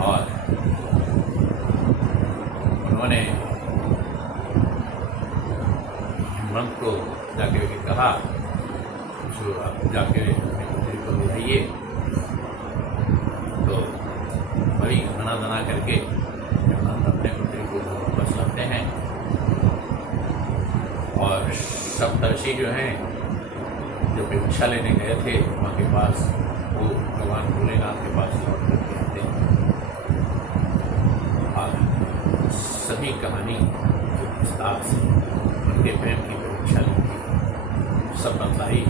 और उन्होंने हिमवंत को जाके कहा, जो आप जाके अपने पुत्री को बुलाइए। तो बड़ी मना दना करके हिमवंत अपने पुत्री को वापस लाते हैं। और सप्तर्षि जो हैं, जो भिक्षा लेने गए थे वहाँ के पास, वो भगवान भोलेनाथ के पास लौट करके आते हैं। और सभी कहानी जो विस्तार से उनके प्रेम की परीक्षा ली थी सब बताई।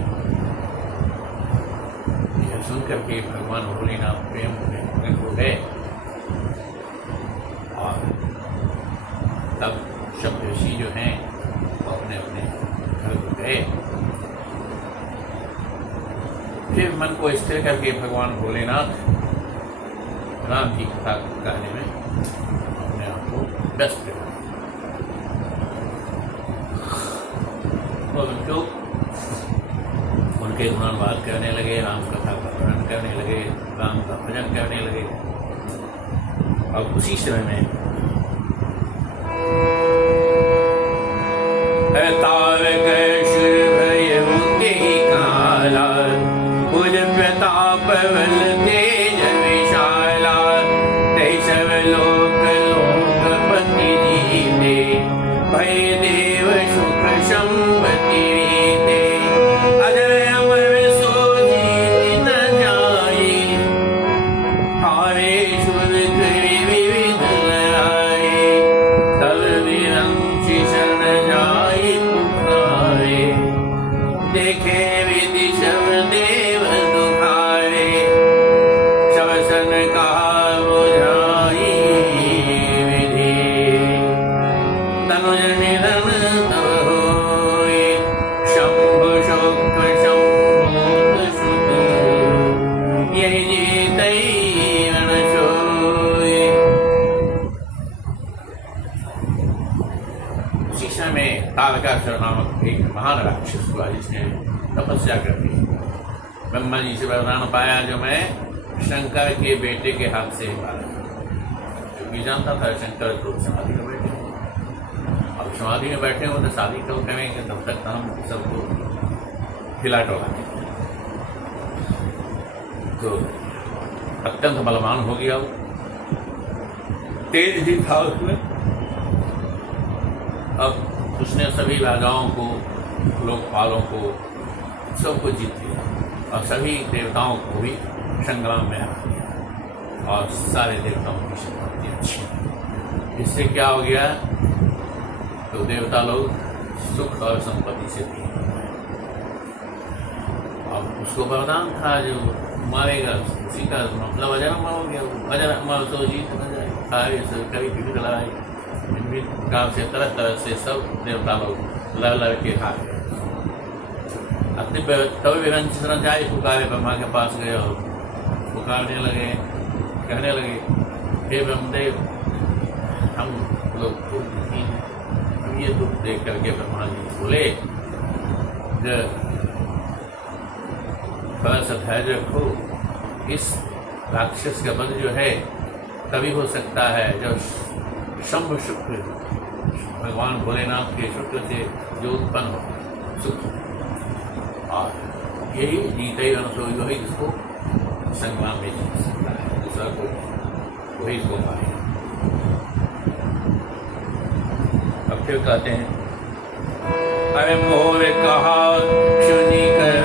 यह सुन करके भगवान भोलेनाथ प्रेम में मगन हो गए। और तब सप्तर्षि जो हैं वो अपने अपने घर को गए। फिर मन को स्थिर करके भगवान भोलेनाथ राम की कथा कहने में अपने आप को व्यस्त कर उनको उनके गुणानुवाद करने लगे, राम कथा का वर्णन करने लगे, राम का भजन करने लगे। और उसी समय में प्रतापवल तेज विशाला, तैसव लोक लोकपति जीते, भय देव सुख संपत्ति रीते, अजर अमर सो जीत न जाए, हारे सुर करि विविध लड़ाए, तब विरंचि शरण जाए पुकारे, देखे विधि शव देव तारकासुर नामक एक महान राक्षस हुआ, जिसने तपस्या कर दी। ब्रह्मा जी से वरदान पाया, जो मैं शंकर के बेटे के हाथ से मारा, क्योंकि जानता था शंकर तो समाधि में बैठे। अब समाधि में बैठे हो तो शादी कब करेंगे, तब तक हम सबको हिला टोला। तो अत्यंत बलवान हो गया, तेज भी था उसमें। अब उसने सभी राजाओं को, लोकपालों को, सबको जीत लिया और सभी देवताओं को भी संग्राम में हरा दिया। और सारे देवताओं की संपत्ति अच्छी। इससे क्या हो गया, तो देवता लोग सुख और संपत्ति से भी। अब उसको वरदान था, जो मारेगा उसी का मतलब अजर अमर हो गया। अजर अमर तो जीत न जाए, सारे कभी विविध लड़ाई गाँव से तरह तरह से सब देवता लोग लड़ लड़ के हार गए। अपने तब विरंच शरण जाए पुकारे, ब्रह्मा के पास गए और पुकारने लगे, कहने लगे, हे ब्रह्मदेव, हम लोग तो दुखी हैं। ये दुख देख करके ब्रह्मा जी बोले, थोड़ा सा धैर्य रखो, इस राक्षस का वध जो है तभी हो सकता है जब शंभ शुक्र भगवान भोलेनाथ के शुक्र से जो उत्पन्न हो सुख। और यही जीते अनुसोई वही इसको संग्राम में जीत सकता है, दूसरा को वही इसको पाए। अब फिर कहते हैं, अरे मोर कहा सुनी कर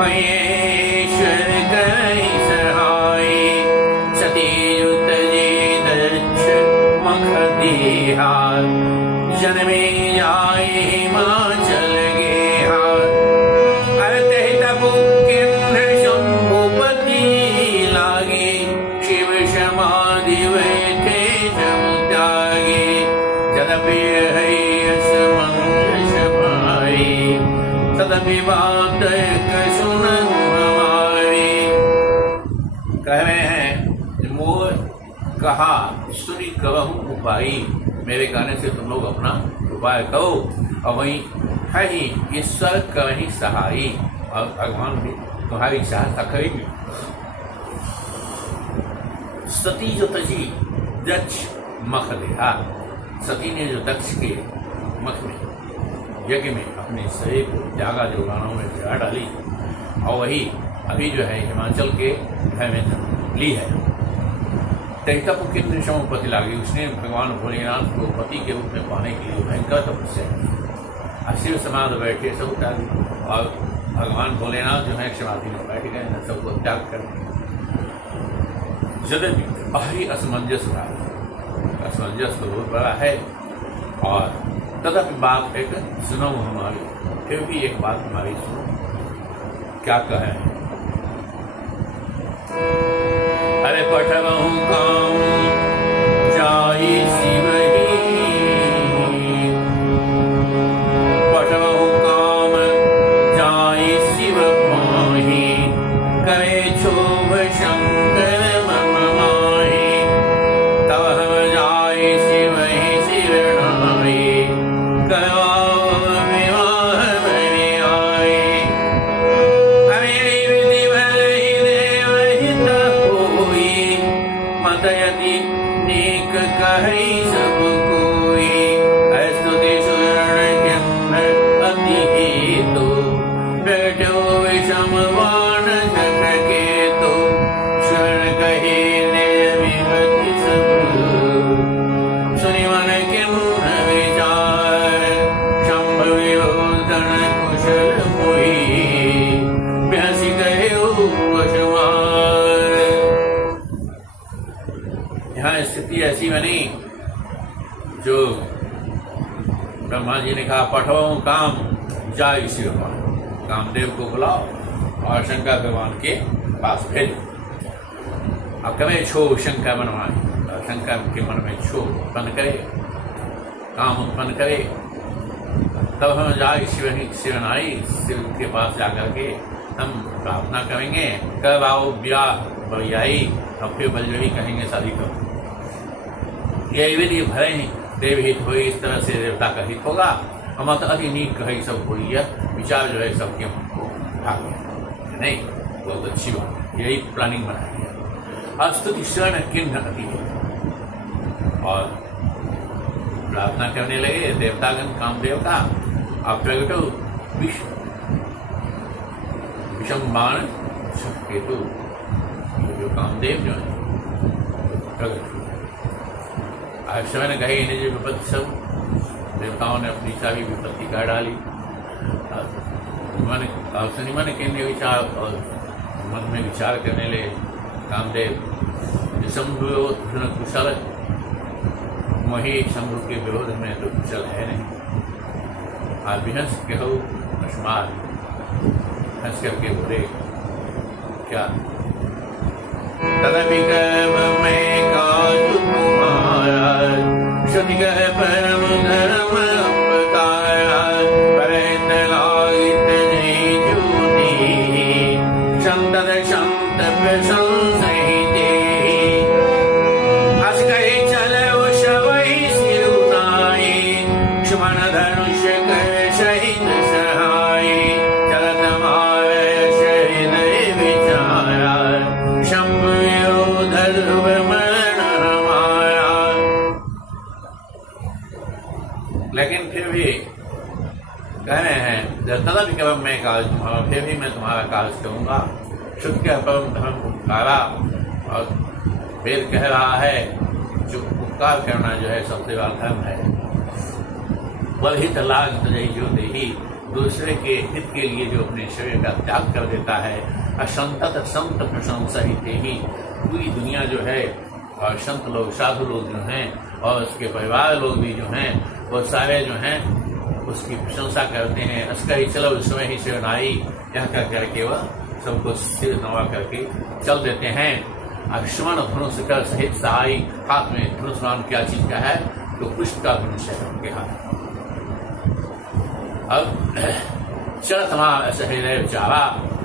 महेश्वर गई सहाय, सती जन्मे जाए हिमाचल गे हार, अरते तपु किन्ह शंभुपति लागे, शिव समाधि बैठे जम त्यागे, जदपि हयस मंगश पाए, तदपि बात सुनहु हमारे। कह रहे हैं, मोर कहा सुनी कहूँ उपाई, मेरे कहने से तुम लोग अपना उपाय कहो। और वहीं है ही ईश्वर कहीं सहाई, और भगवान भी तुम्हारी सहायता करेगी। सती जो तजी दक्ष मख देहा, सती ने जो दक्ष के मख में यज्ञ में अपने शरीर को त्यागा, जो गानों में गिरा डाली, और वही अभी जो है हिमाचल के भय में जन्म ली है। तैतप किन्न पति लागी, उसने भगवान भोलेनाथ को पति के रूप में पाने के लिए भयंकर तपस्या की। शिव समाधि बैठे सब त्याग, और भगवान भोलेनाथ जो है समाधि में बैठ गए हैं, सबको त्याग कर। यद्यपि बाहरी असमंजस रहा, असमंजस तो बहुत बड़ा है, और तथापि बात एक सुनो हमारी, फिर भी एक बात हमारी सुनो, क्या कहें। अरे पठबहु काम जाई शिव ही, पठबहु काम जाई शिव पाही, करे क्षोभ शंकर मम माही, तब हम जाई शिव ही शिरणाई, करवाओ विवाह बने आए। अमेरी विधि भरहि देव हित होई, मतयति नीक कहै सब कोई, स्तुति सुरण किन्न अति हेतु, बैठो विषम बाण जठ केतु, शरण कहे निर्विमति सब, सुनि मन किन्न विचार, शंभु विभूषण कुशल मोहि, बिहसि कहो वशमार। यहाँ स्थिति ऐसी बनी, जो ब्रह्मा जी ने कहा पठो काम जाय शिव पाही, कामदेव को बुलाओ और शंकर भगवान के पास भेजो। अब कभी क्षोभ शंकर मनवाए, शंकर के मन में क्षोभ उत्पन्न करे, काम उत्पन्न करे, तब हम जाए शिवनाई, शिव के पास जाकर के हम प्रार्थना करेंगे, कब आओ ब्याह बरियाई, हम फिर बलजोही कहेंगे शादी करो। यही विधि भले ही देव हित हो, इस तरह से देवता का हित होगा। हम तो अति नीक कहे सब कोई, यह विचार जो है सबके मन को भाग गया, नहीं बहुत अच्छी बात है, यही प्लानिंग बनाई है। स्तुति शरण किन्न अति है, और प्रार्थना करने लगे देवतागण कामदेव का। अब प्रगटो विषम बाण केतु, जो कामदेव जो है प्रगट हुए। आज समय ने कही इन्हें जो विपत्ति, सब देवताओं ने अपनी सारी विपत्ति का डाली। मन के विचार और मन में विचार करने लगे कामदेव, शंभु कुशल वही शंभु के विरोध में तो कुशल है नहीं। आज बिहस कहो अशमार, हंस करके बोले क्या, तदपि कर्म में काज तुम्हारा, श्रुति कह परम धर्म अवतारा, परहित लागित नहीं ज्योति, संतत संत प्रशंसहिते, अस कहे चलो शवै सिरुनाई, क्षुमन धनुष कर सहित सहाय, चलत मारय हृदय विचारा, शंभु ध्रुव मरण हमारा। लेकिन फिर भी कह रहे हैं तदा भी कर्म में काज तुम्हारा, फिर भी मैं तुम्हारा कार्य करूंगा। शुद्ध के परम धर्म उपकारा, और वेद कह रहा है जो उपकार करना जो है सबसे बड़ा धर्म है। बलहित लाग तुझे जो देही, दूसरे के हित के लिए जो अपने शरीर का त्याग कर देता है। असंतत संत प्रशंसा ही देही, पूरी दुनिया जो है और संत लोग साधु लोग जो हैं और उसके परिवार लोग भी जो हैं वो सारे जो हैं उसकी प्रशंसा करते हैं। असका ही चलो उसमें ही शिवनाई, यह कह करके वह सबको सिर नवा करके चल देते हैं। अक्षमण धनुष कर सहित सहाय, हाथ में धनुष नाम क्या चीज का है तो पुष्प का धनुष है उनके हाथ। अब चलत मार हृदय विचारा,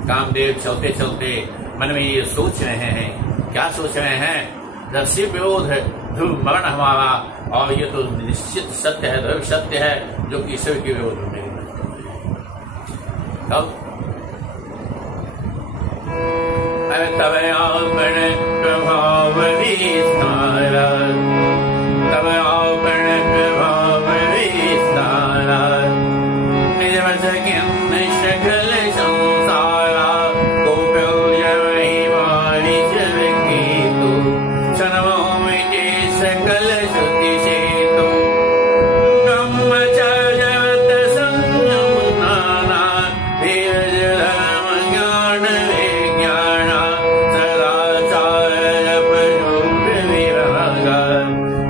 कामदेव चलते चलते मन में ये सोच रहे हैं। क्या सोच रहे हैं? जब शिव विरोध ध्रुव मरण हमारा, और ये तो निश्चित सत्य है, ध्रुव सत्य है जो कि शिव के विरोध में। तब तब आपण प्रभाव विस्तारा, तब आपण प्रभाव विस्तारा, निज बस किन्न सकल संसारा, को प्रयोजन वाणी जब केतु, सनमोह मिटे सकल श्रुति सेतु, ब्रह्मचर्य व्रत संयम नाना, धीरज धर्म ज्ञान विज्ञान, सदाचार जप योग विरागा,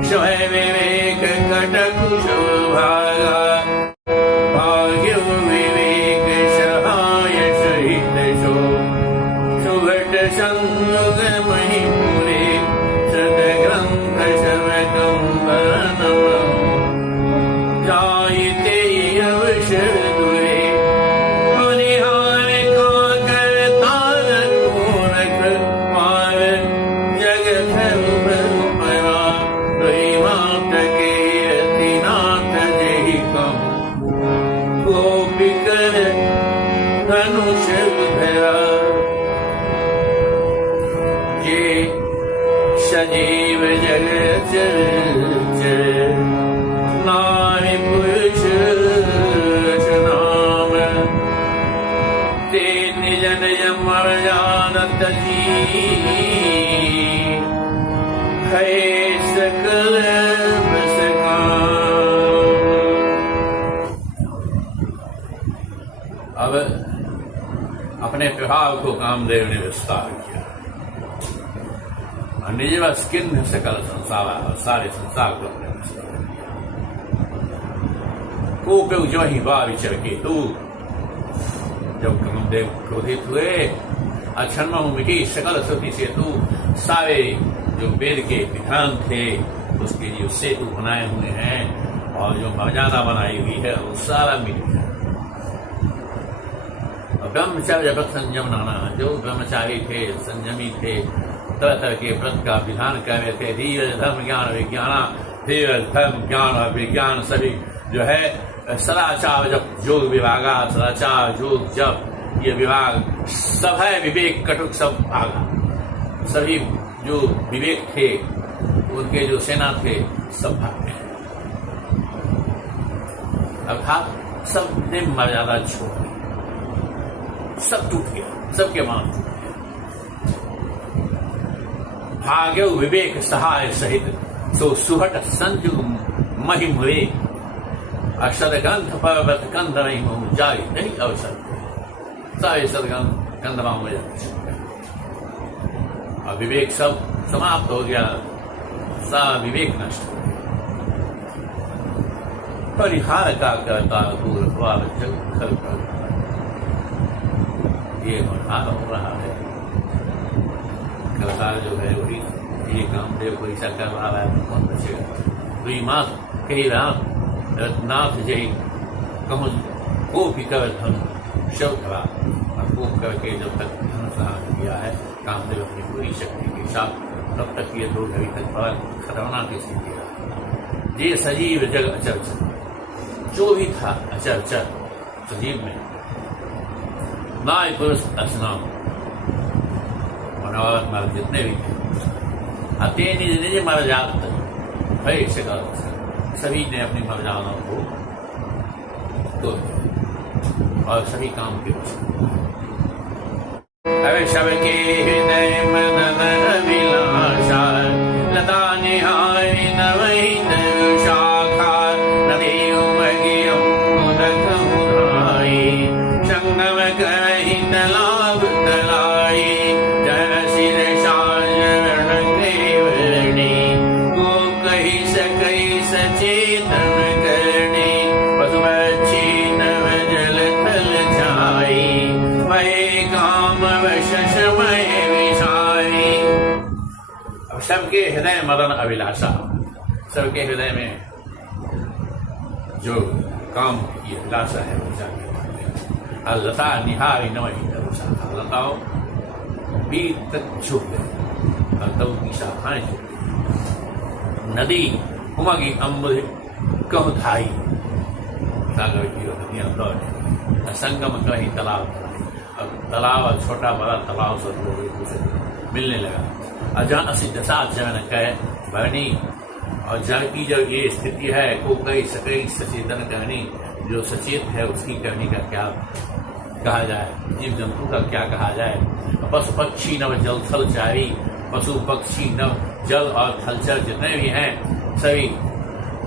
स्वयं विवेक कटक भागा, भाग्य विवेक सहाय सहित शो, सुभट संग महिपुरे, सदग्रंथ शवकंबन जायते अवसर दुरे, मुनिहार काकर तार कोरख मार, जग धर्म परा, मात के अतिनाथ जहि कम, गोपिकर धनुष धरा, जे सजीव जग चर, नारी पुरुष नाम, ते निज निज मर जानत जी, है सकल बस काम। अब अपने प्रभाव को कामदेव ने विस्तार किया। निज बस किन्न सकल संसार, सारे संसार को अपने विस्तार को पे जो ही विचर के तू, जब कामदेव क्रोधित हुए, अक्षर मिटी सकल श्रुति से तू, सारे जो वेद के विधान थे उसके जो सेतु बनाए हुए हैं और जो मर्यादा बनाई हुई है वो सारा मिट गया। ब्रह्मचर्य व्रत संयम नाना, जो ब्रह्मचारी थे, संयमी थे, तरह तरह के व्रत का विधान कर रहे थे, धीरज धर्म ज्ञान विज्ञान, धीरज धर्म ज्ञान और विज्ञान सभी जो है सदाचार जब योग विभागा, सदाचार योग जब ये विभाग सब है, विवेक कटुक सब भागा, सभी जो विवेक थे उनके जो सेना थे सब भाग गए। अर्थात सब ने मर्यादा छोड़ दी, सब टूट गया, सबके मान टूट गया। भाग्य विवेक सहाय सहित सो सुहट संजुग महिमुरे, सदगंध पर्वत कंध नहीं हो जाए नहीं अवसर, सारे सदगंध कंधमाओं में और विवेक सब समाप्त हो गया, सारा विवेक नष्ट हो गया। परिहार का करता दूर जग खल कर, ये मनहार हो रहा है। करतार जो है वही ये कामदेव को ऐसा कर रहा है तो कौन बचेगा। तो ये मात कही राम नाथ जय कम को भी कर धन शव धरा, और को करके जब तक धन धारण किया है कामदेव अपनी पूरी शक्ति के साथ, तब तक ये दो घड़ी तक बड़ा खतरनाक स्थिति रहा। ये सजीव जग अचर चर, जो भी था अचर चर सजीव में, नाय पुरुष स्नान मनोरथ मर जितने भी थे, अते निज निज मर जात भय सका, सभी ने अपनी मर्यादाओं को तोड़ दिया और सभी काम के अरे सबके हृदय मनन अभिलाषा, लता निहारी नवहित शाखा, नदी उमगी अमुदक उधाई, संगम करहि तलाब तलाई, जय सिर साजन केवरणी, को कही सकई सचेतन करणी, पशुपक्षी नव जल थल छाई, मय काम वश समय विषारी। अब सबके हृदय मदन अभिलाषा, सबके हृदय में जो काम की अभिलाषा है वो जाके लता निहारी नवही शाखा, लताओं बीच तक झुक गए और तब की शाखाएं झुक गई। नदी उमगी अम्बुद कहु धाई, सागर की नदियां लौट, संगम कहीं तालाब, अब तालाब और छोटा बड़ा तालाब सब लोग एक दूसरे को मिलने लगा। अजान असी दशा जन कहे भरनी, और जन की जब ये स्थिति है को कई सकई सचेतन कहनी, जो सचेत है उसकी कहनी का क्या कहा जाए, जीव जंतु का क्या कहा जाए। पशु पक्षी नव जल थल चारी, पशु पक्षी नव जल और थलचर जितने भी हैं सभी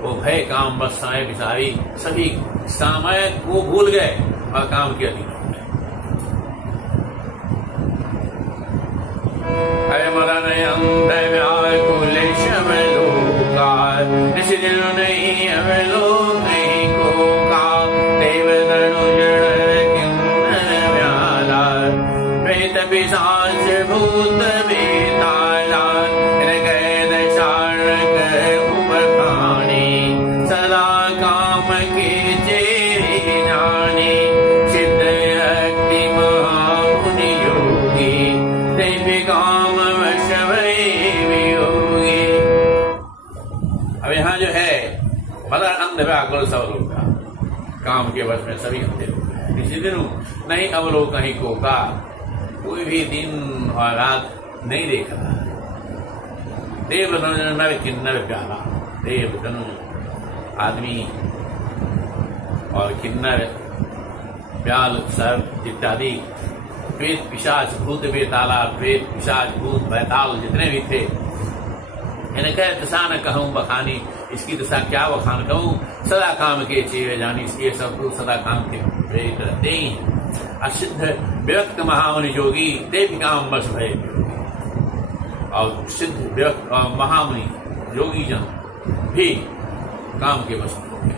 वो भय काम बस साय बिसारी, सभी समय को भूल गए और काम के अधीन हो गए। हरे मदन अंध व्याकुल शव लोका, इस दिन नहीं अवलोक नहीं को का, देव धनुजन किन्नर व्याला, प्रेत पिशाच भूत बेताला, कैद शारक उपखानी, सदा काम के चेरे जाने, सिद्ध शक्ति महामुनि योगी, दिव्य काम वश भय वियोगी। अब यहाँ जो है बड़ा अंध व्याकुल सब लोग का, काम के वश में सभी अंधे हो गए। किसी दिन नहीं अवलोक कहीं को का, कोई भी दिन और रात नहीं देख रहा। देव धनुज नर किन्नर प्याला, देव धनुज आदमी और किन्नर प्याल सर्प इत्यादि, प्रेत पिशाच भूत बेताला, प्रेत पिशाच भूत बैताल जितने भी थे, इनके दशा न कहूँ बखानी, इसकी दशा क्या बखान कहूँ। सदा काम के चेवे जानी, इसलिए सब लोग सदा काम के प्रेरित रहते ही। असिद्ध व्यक्त महामुनि योगी, देव काम बस भय वियोगी। और सिद्ध व्यक्त और महामुनि योगी जन भी काम के वश हो गए।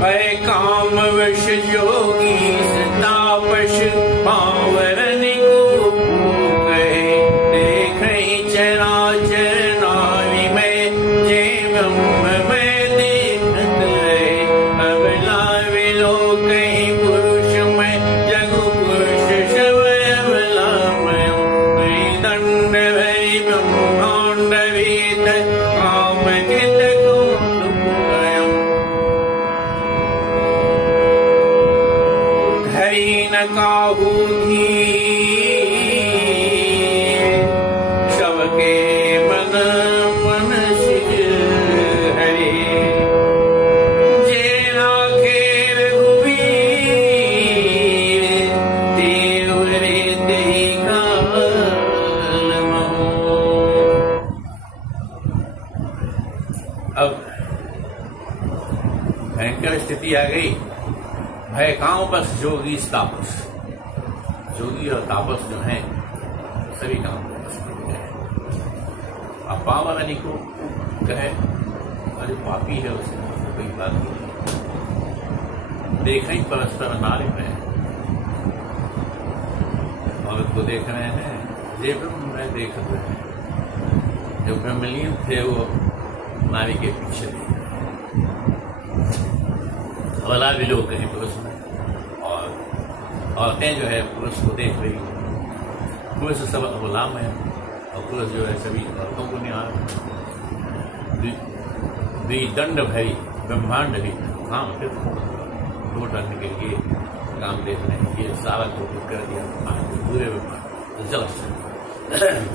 भय काम वश योगी तापस पावरन को गए, देख चराचर नावि में जे ब्रह्म में देखत रहे, अबला विलोक पुरुष में जगु पुरुष शव अबला में, दंड भय ब्रह्मांड वेद काम कृत हरि न काहू थी, सबके मन मन सिज हरे, जे राखे रघुवीर, देव रे तेहि काल महु। अब भयंकर स्थिति आ गई। भय काम बस योगी तापस, योगी और तापस जो हैं सभी काम को बस हो गए। अब पावन को कहे अरे पापी है, उसे कोई बात नहीं, देखें परस्पर नारे में और उसको देख रहे हैं, ये ब्रह्म में देख रहे हैं। जो ब्रह्मलीन थे वो नारी के पीछे देख रहे भला भी लोग कहीं पुरुष में, और औरतें जो है पुरुष को देख रही, पुरुष सब गुलाम है और पुरुष जो है सभी औरतों को निहार। द्विदंड भई ब्रह्मांड भी काम फिर दो दंड के लिए काम देख रहे हैं। ये सारा को कर दिया पूरे ब्रह्मांड जल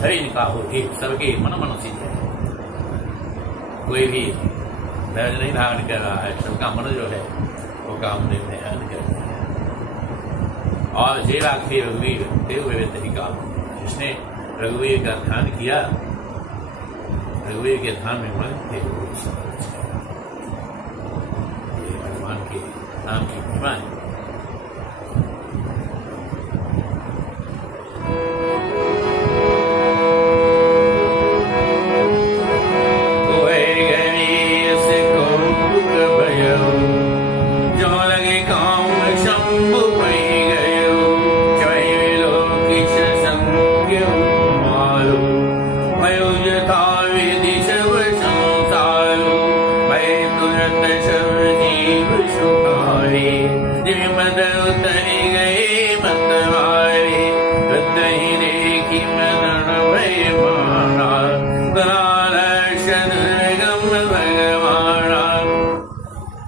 धरी निकाह हो एक सबके मन मन सी है, कोई भी धैर्य नहीं धारण कर रहा है, सबका मन जो है वो काम देने ध्यान करते हैं। और जे राखे रघुवीर देव तेहि काल, जिसने रघुवीर का ध्यान किया, रघुवीर के ध्यान में मन थे, ये भगवान के नाम की महिमा है।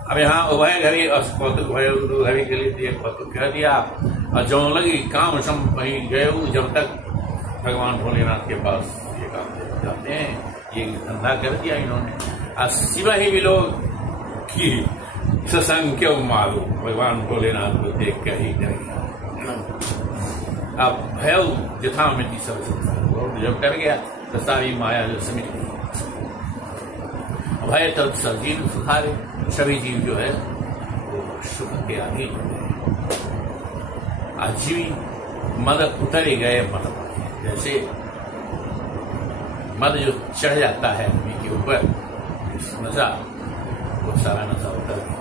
अब यहाँ उभय घड़ी और कौतुक भय घड़ी के लिए कौतुक कह दिया। और जो लगी काम सम वहीं गए जब तक भगवान भोलेनाथ के पास ये काम जाते हैं, ये धंधा कर दिया इन्होंने। और सिवाही भी लोग कि सत्संग क्यों मारो, भगवान भोलेनाथ को देख कर ही डरेगा। अब भय जथा मिट्टी सब जब कर गया तो सारी माया जो समिट गई। भय तब सब जीव सुखारे, सभी जीव जो है वो सुख के अधीन हो गए। आजीवी मद उतर ही गए मद, जैसे मद जो चढ़ जाता है आदमी के ऊपर नशा, वो सारा नशा उतर गया।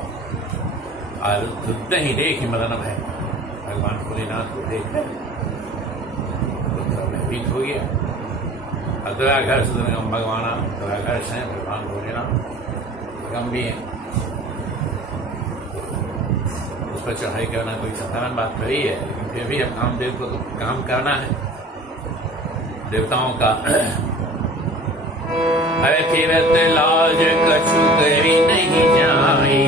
और तुरंत ही देख मदन भय, भगवान भोलेनाथ को देख कर भयभीत हो गया। अग्राघर सुदरगम भगवान, अग्राघर से भगवान भोलेनाथ गम भी है। उस पर चढ़ाई करना कोई साधारण बात तो ही है, लेकिन फिर भी अब कामदेव को तो काम करना है देवताओं का। अरे तीरथ लाज कछु करी नहीं जाई,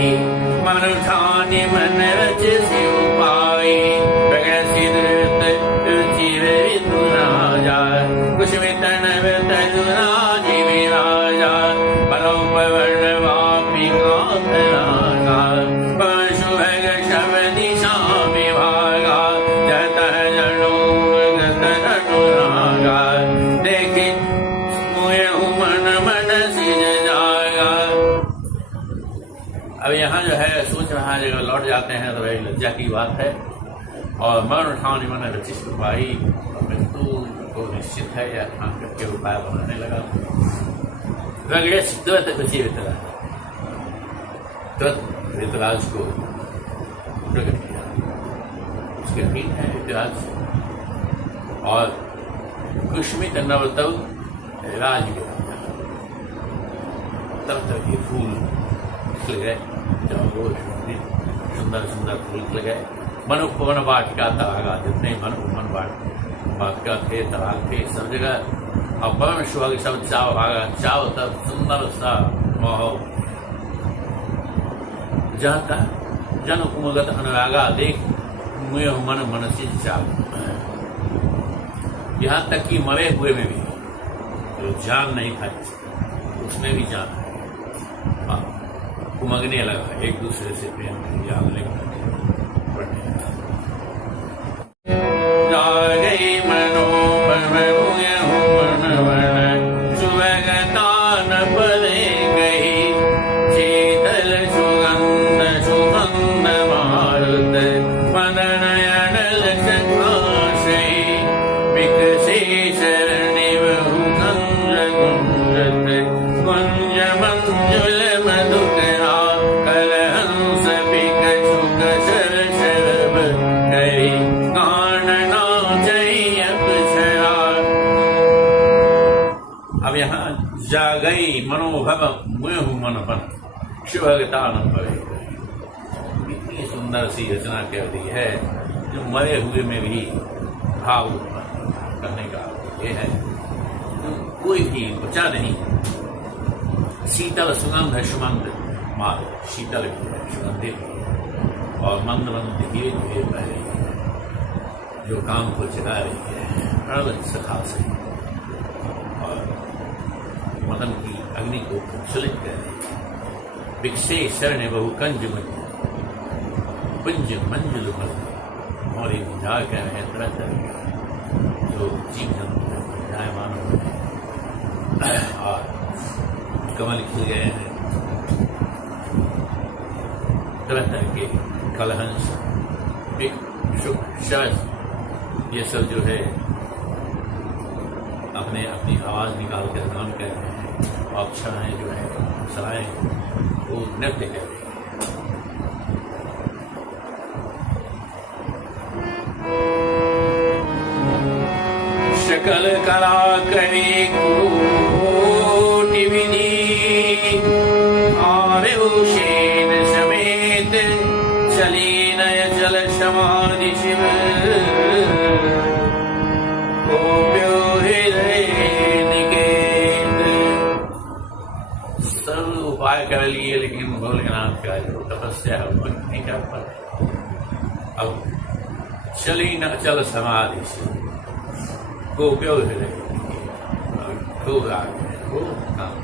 मन ठाने मन रच से उपाई। प्रगट सिद्ध रुचिर विधुना जाय, कुछ वितन वितुना जीवी राजा। बलो पवन वापी कांतरागा, पवन सुभग शब दिशा विभागा। जत जनो गत अनुरागा, देखी अब यहाँ जो है सोच रहा है, जब लौट जाते हैं तो भाई लज्जा की बात है। और मन उठाने मन रचित उपाय, मृत्यु तो निश्चित है या ठान करके उपाय बनाने लगा। रगड़े तुरंत बची ऋतराज को प्रकट किया, उसके अधीन है ऋतराज। और कुष्मित नवतव राज के तरह तरह के फूल खिल गए, सुंदर सुंदर फूल खिल गए। मनुपवन वाटिका तड़ागा, जितने मन वाटिका थे, तड़ाग थे, सब जगह। और पवन सुहाग सब चाव भागा, चाव तब सुंदर सा माहौल। जहाँ तक जन कुमगत अनुरागा, देख मुए मन मनसी चाव। यहाँ तक कि मरे हुए में भी जो जान नहीं था उसने भी जान उमगने लगा, एक दूसरे से प्रेम किया। गई मनो मन सुभगता न परे गई। शीतल सुगंध सुगंध मारुत, मदन अनल सखाशई। विकसे शरणि बहु कंज गुंजत, कुंज मंजुल मधुकरा। कलहंस पिक सुख सर शरभ करी, गानना जयप छरा। अब यहाँ जा गई मनोभव मुह मन बन, शुभगता न परे। इतनी सुंदर सी रचना कर दी है जो मरे हुए में भी भाव उत्पन्न करने का ये है। तो कोई भी बचा नहीं। शीतल सुगंध सुमंद माल, शीतल भी है, सुगंधित भी है, और मंद मंद धीरे धीरे बह रही है, जो काम को जगा रही है प्रणव सखा से। और मदन की अग्नि को प्रज्वलित कर रही है। विकसे शरण बहु कंज मंजुल, पुंज मंजुल मोरी गुंजा कह रहे हैं तरह तरह के जो जीव जंतु है जायमान हैं। और कमल खिल गए हैं, तरह तरह के कलहंस, शुक शस, ये सब जो है अपने अपनी आवाज निकाल कर गान कर रहे हैं। अप्सराएं जो है, अप्सराएं वो नृत्य कर रही हैं। सकल कला करी कोटि विधि, आवे उशेन समेत चली नय चल समाधि शिव। गोप्यो हृदय निकेत, सब उपाय कर लिए लेकिन भोलेनाथ का जो तपस्या है वो नहीं कर पाए। अब शलीन अचल समाधि से गोप्यो हृदय खूब आगे खूब